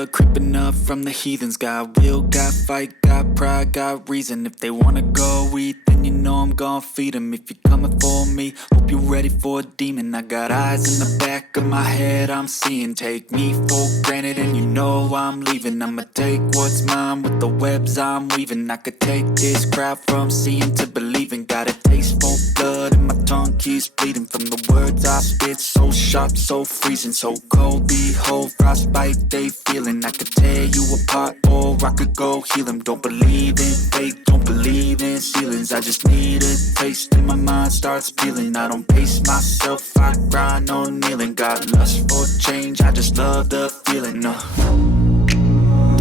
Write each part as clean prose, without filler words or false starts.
blood creeping up from the heathens. Got will, got fight, got pride, got reason. If they wanna go eat, then you know I'm gon' feed them. If you're coming for me, hope you're ready for a demon. I got eyes in the back of my head, I'm seeing. Take me for granted and you know I'm leaving. I'ma take what's mine with the webs I'm weaving. I could take this crowd from seeing to believing. Got a taste for blood and my tongue keeps bleeding from the words I spit. So sharp, so freezing, so cold. Behold, frostbite they feeling. I could tear you apart or I could go heal them. Don't believe in fate, don't believe in ceilings. I just need a taste and my mind starts peeling. I don't pace myself, I grind on kneeling. Got lust for change, I just love the feeling.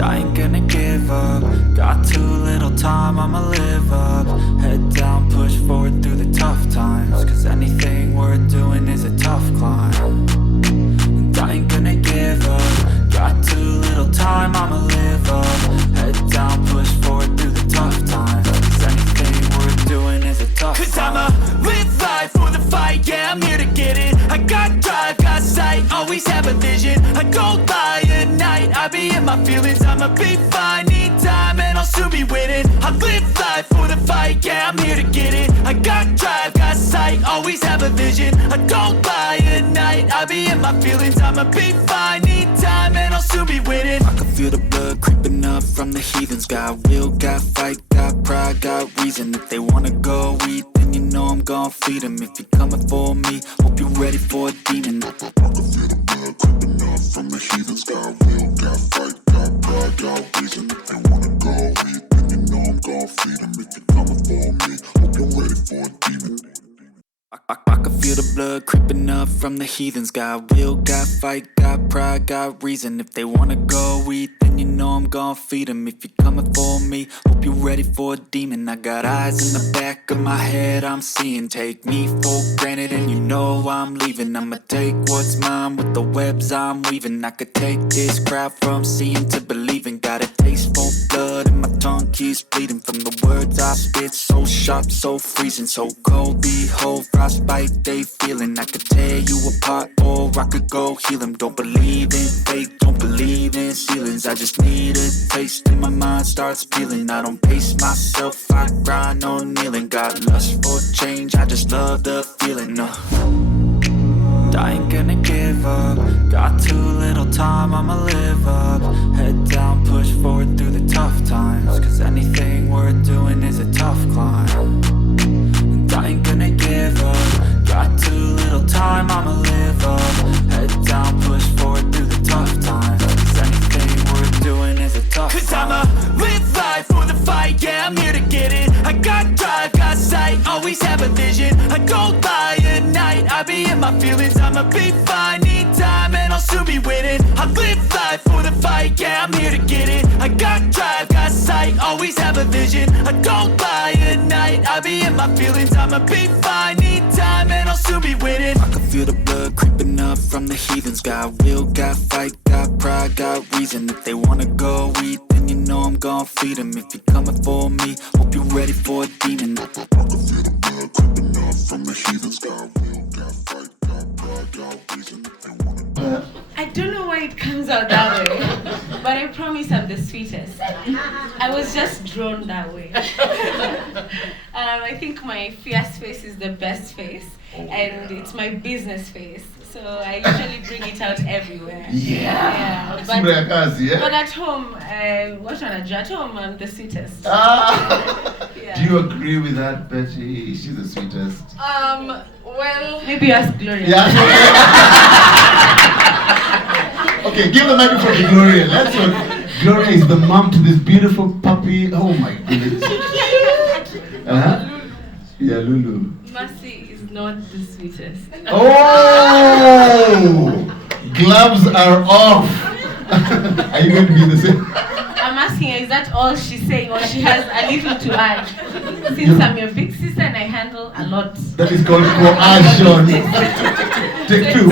I ain't gonna give up. Got too little time, I'ma live up. Head down, push forward through the tough times. Cause anything worth doing is a tough climb. And I ain't gonna give up. Got too little time, I'ma live up. Head down, push forward through the tough times. Cause anything worth doing is a tough climb. Cause I'ma live life for the fight, yeah, I'm here to get it. I got drive, got sight, always have a vision. I go by at night, I be in my feelings. I'ma be fine, need time, and I'll soon be winning. I live life for the fight, yeah, I'm here to get it. I got drive, got sight, always have a vision. I don't lie at night, I be in my feelings. I'ma be fine, need time, and I'll soon be winning. I can feel the blood creeping up from the heathens. Got will, got fight, got pride, got reason. If they wanna go eat, then you know I'm gon' feed them. If you're coming for me, hope you're ready for a demon. I can feel the blood creeping up from the heathens. Got will, got fight, got pride, got reason. If they wanna go eat, then you know I'm gon' feed them. If you're coming for me, hope you're ready for a demon. I can feel the blood creeping up from the heathens. Got will, got fight, got pride, got reason. If they wanna go eat, then you know I'm gon' feed them. If you're coming for me, hope you're ready for a demon. I got eyes in the back of my head, I'm seeing. Take me for granted and you know I'm leaving. I'ma take what's mine with the webs I'm weaving. I could take this crowd from seeing to believing. Got a taste for blood and my tongue keeps bleeding from the words I spit. So sharp, so freezing, so cold. Behold, frostbite they feeling. I could tear you apart or I could go heal them. Don't believe in fate, don't believe in ceilings. I just need a taste and my mind starts peeling. I don't pace myself, I grind on kneeling. Got lust for change, I just love the feeling. I ain't gonna give up. Got too little time, I'ma live up. Head down, push forward through the tough times. Cause anything worth doing is a tough climb. And I ain't gonna give up. Got too little time, I'ma live up. Head down, push forward through the tough times. Cause anything worth doing is a tough climb. Cause I'ma live life for the fight, yeah, I'm here to get it. I got drive, got sight, always have a vision. I go by at night, I be in my feelings. I'ma be fine, need time, and I'll soon be winning. I live life for the fight, yeah, I'm here to get it. I got drive, got sight, always have a vision. I don't lie at night, I be in my feelings. I'ma be fine, need time, and I'll soon be winning. I can feel the blood creeping up from the heathens. Got will, got fight, got pride, got reason. If they wanna go eat, then you know I'm gon' feed them. If you're coming for me, hope you're ready for a demon. I can feel the blood creeping up from the heathens. Got will, got fight, got pride, got reason. If they wanna go. I don't know why it comes out that way, but I promise I'm the sweetest. I was just drawn that way. I think my fierce face is the best face, and it's my business face. So I usually bring it out everywhere. Yeah. But yeah. at home, at home I'm the sweetest. Yeah. Do you agree with that, Betty? She's the sweetest. Well, maybe ask Gloria. Yeah. Okay, give the microphone to Gloria. Let's go. Gloria is the mom to this beautiful puppy. Oh my goodness. Yeah, Lulu. Mercy is not the sweetest. Oh! Gloves are off. Are you going to be the same? I'm asking her, is that all she's saying, or she has a little to add? Since I'm your big sister and I handle a lot. That is called coercion. Take two.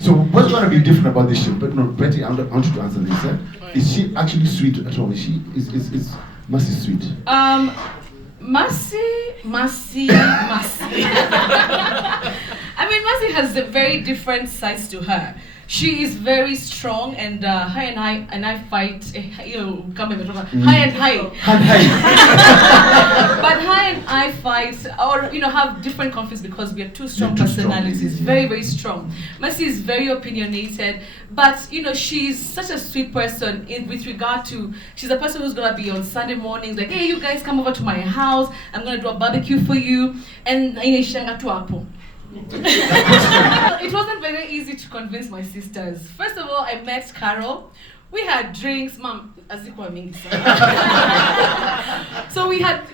So what's going to be different about this show? But no, Betty, I want you to answer this. Is she actually sweet at all? Is Mercy sweet? Mercy. I mean, Mercy has a very different sides to her. She is very strong, and her and I fight. High and high. But her and I fight, or have different conflicts because we are two strong personalities. Very, very strong. Mercy is very opinionated, but she's such a sweet person with regard to, she's a person who's gonna be on Sunday mornings like, hey, you guys come over to my house, I'm gonna do a barbecue for you, and it wasn't very easy to convince my sisters. First of all, I met Carol. We had drinks, Mom. So we had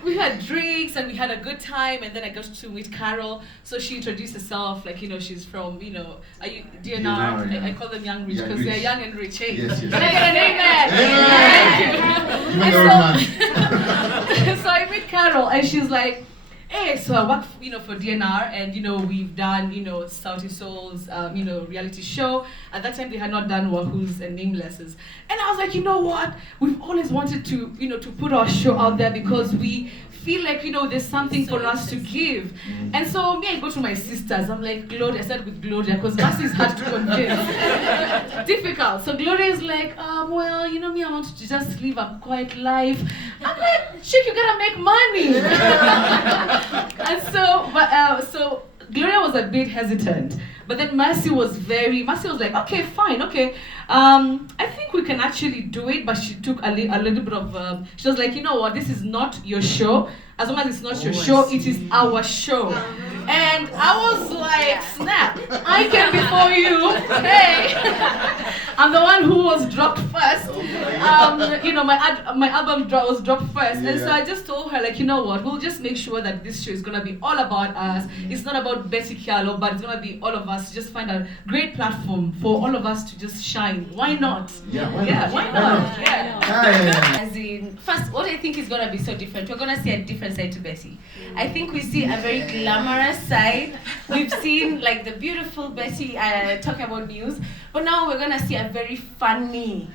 drinks and we had a good time, and then I got to meet Carol. So she introduced herself, like she's from DNR. Yeah. I call them young rich because they're young and rich. Hey? Yes. Can I get a name there? So I met Carol, and she's like, hey, so I work, for DNR, and we've done, Sauti Soul's, reality show. At that time, they had not done Wahoos and Namelesses, and I was like, you know what? We've always wanted to, to put our show out there because we feel like, there's something for us to give. And so I go to my sisters. I'm like, Gloria. I started with Gloria because Mercy is hard to convince. Difficult. So Gloria is like, well, me, I want to just live a quiet life. I'm like, chick, you gotta make money. And so, so Gloria was a bit hesitant, but then Mercy was like, okay, fine, okay. I think we can actually do it, but she took a little bit of, she was like, you know what, this is not your show. As long as it's not your show, it is our show. And I was like, snap, I came before you, hey. I'm the one who was dropped first. My album was dropped first. And so I just told her, like, you know what, we'll just make sure that this show is gonna be all about us. It's not about Betty Kyallo, but it's gonna be all of us to just find a great platform for all of us to just shine. Why not? Why not? As in, first, what I think is gonna be so different, we're gonna see a different side to Betty. I think we see a very glamorous side. We've seen like the beautiful Betty talk about news, but now we're gonna see a very funny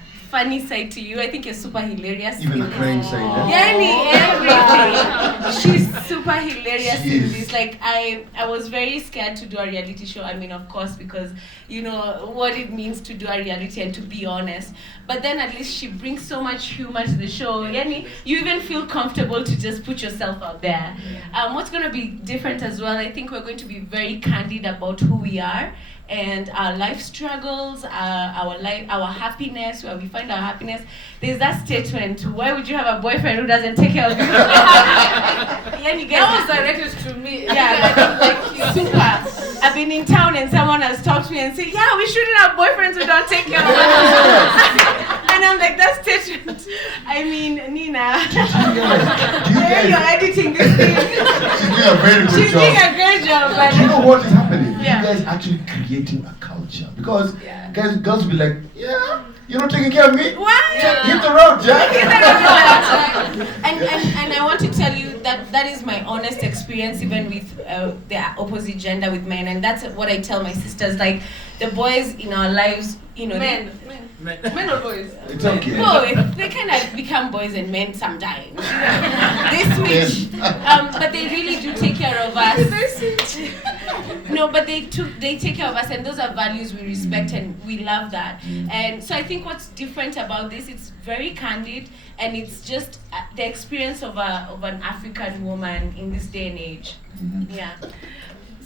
side to you. I think you're super hilarious. Even a crying side. Everything. She's super hilarious in this. Like I was very scared to do a reality show. I mean, of course, because what it means to do a reality and to be honest. But then at least she brings so much humor to the show. You even feel comfortable to just put yourself out there. What's going to be different as well, I think we're going to be very candid about who we are and our life struggles, our happiness, where we find our happiness. There's that statement, why would you have a boyfriend who doesn't take care of you? That was directed to me. Like super. I've been in town and someone has talked to me and said, yeah, we shouldn't have boyfriends who don't take care of us. And I'm like, that statement. I mean, Nina, you're editing this thing. She's doing a great job. But you know what is happening? You guys actually creating a culture. Because girls will be like, yeah, you're not taking care of me? What? Hit the road, Jack. And I want to tell you that is my honest experience even with the opposite gender, with men. And that's what I tell my sisters. Like, the boys in our lives, Men or boys? It's okay. Boys. They kind of become boys and men sometimes. They switch. But they really do take care of us. No, but they take care of us, and those are values we respect and we love that. And so I think what's different about this, it's very candid, and it's just the experience of an African woman in this day and age. Yeah.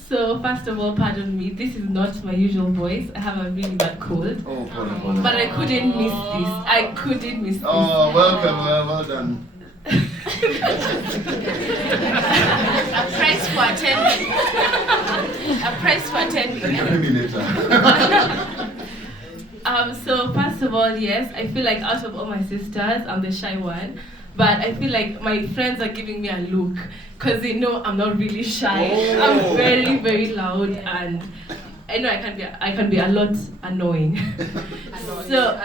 So first of all, pardon me, this is not my usual voice. I have a really bad cold. But I couldn't miss this. Oh, welcome, well done. A price for attending. Pay me later. So first of all, yes, I feel like out of all my sisters, I'm the shy one. But I feel like my friends are giving me a look because they know I'm not really shy. I'm very, very loud, and I know I can be a lot annoying. So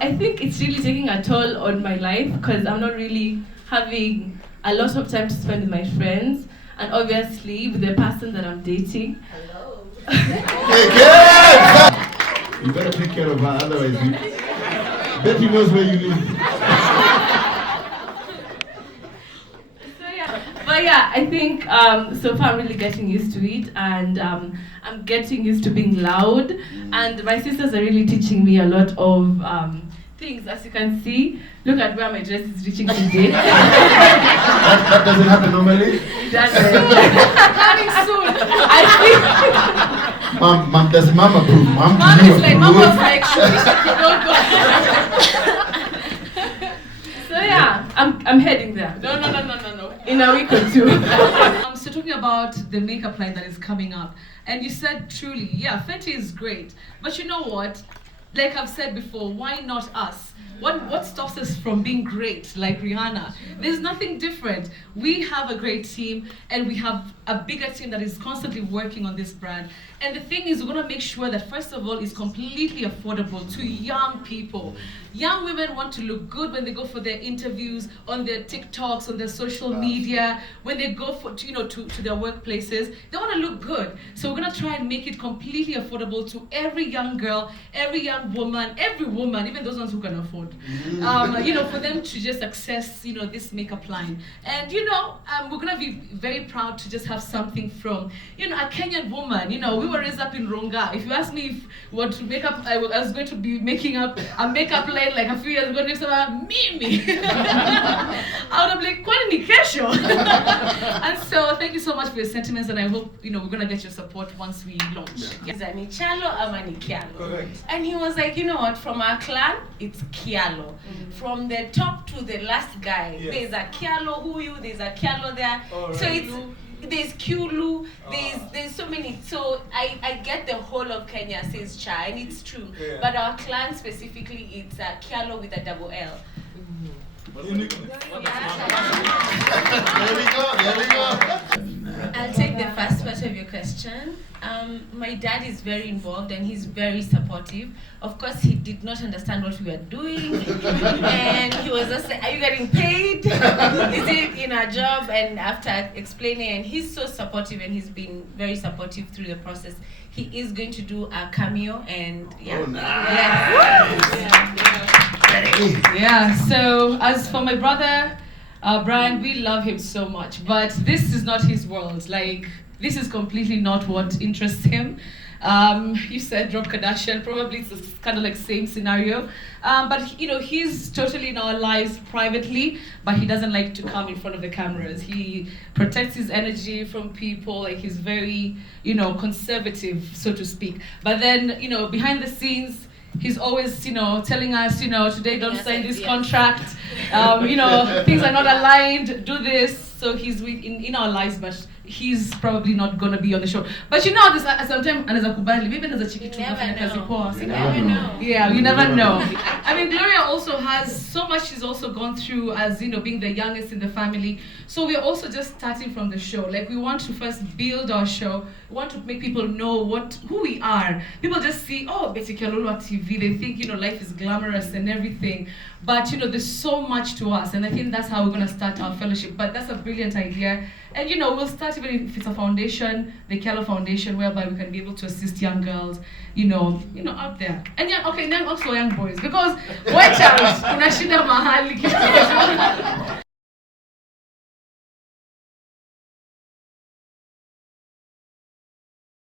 I think it's really taking a toll on my life because I'm not really having a lot of time to spend with my friends, and obviously with the person that I'm dating. Hello. You better take care of her, otherwise Betty knows where you live. But yeah, I think so far I'm really getting used to it, and I'm getting used to being loud, and my sisters are really teaching me a lot of things. As you can see, look at where my dress is reaching today. That doesn't happen normally. It doesn't. Coming soon. I think. Mom, does mom approve? Mom is like, mom was like, don't go. So yeah, I'm heading there. No. In a week or two. So talking about the makeup line that is coming up, and you said truly, yeah, Fenty is great, but you know what? Like I've said before, why not us? What stops us from being great like Rihanna? There's nothing different. We have a great team, and we have a bigger team that is constantly working on this brand. And the thing is, we're gonna make sure that first of all, it's completely affordable to young people. Young women want to look good when they go for their interviews, on their TikToks, on their social media, when they go for to their workplaces. They want to look good. So we're gonna try and make it completely affordable to every young girl, every young woman, every woman, even those ones who can afford. For them to just access, this makeup line. And we're gonna be very proud to just have something from, a Kenyan woman. We were raised up in Ronga. If you ask me if what to make up, I was going to be making up a makeup line like a few years ago next to Mimi. I would have like, kwani ni kesho? And so thank you so much for your sentiments, and I hope we're gonna get your support once we launch. Is that ni Chalo ama ni Kyallo? Correct. And he was like, you know what? From our clan, it's Kyallo. From the top to the last guy, there's a Kyallo Huyu, there's a Kyallo there. So it's there's Kyulu, there's so many. So I get the whole of Kenya says Cha, and it's true. Yeah. But our clan specifically, it's Kyallo with a double L. There we go. I'll take the first part of your question. My dad is very involved and he's very supportive. Of course, he did not understand what we were doing, and he was just like, "Are you getting paid? Is it in our job?" And after explaining, and he's so supportive, and he's been very supportive through the process. He is going to do a cameo, and yeah. Oh, nice. Yeah. So as for my brother, Brian, we love him so much, but this is not his world. Like, this is completely not what interests him. You said Rob Kardashian, probably it's kind of like same scenario. But he's totally in our lives privately, but he doesn't like to come in front of the cameras. He protects his energy from people, like he's very, conservative, so to speak. But then, behind the scenes, he's always, telling us, today don't sign this contract. Things are not aligned, do this. So he's in our lives, but he's probably not going to be on the show. But this sometimes anaweza kubali, maybe anaweza chiki tu kufanya kazi poa. You never know. Yeah, you never know. I mean, Gloria also has so much she's also gone through as, being the youngest in the family. So we're also just starting from the show. Like, we want to first build our show. We want to make people know who we are. People just see, oh, Betty Kyallo on TV. They think, life is glamorous and everything. But, there's so much to us. And I think that's how we're going to start our fellowship. But that's a brilliant idea. And, we'll start even if it's a foundation, the Kyallo Foundation, whereby we can be able to assist young girls, out there. And also young boys. Because watch out, kuna shida mahali.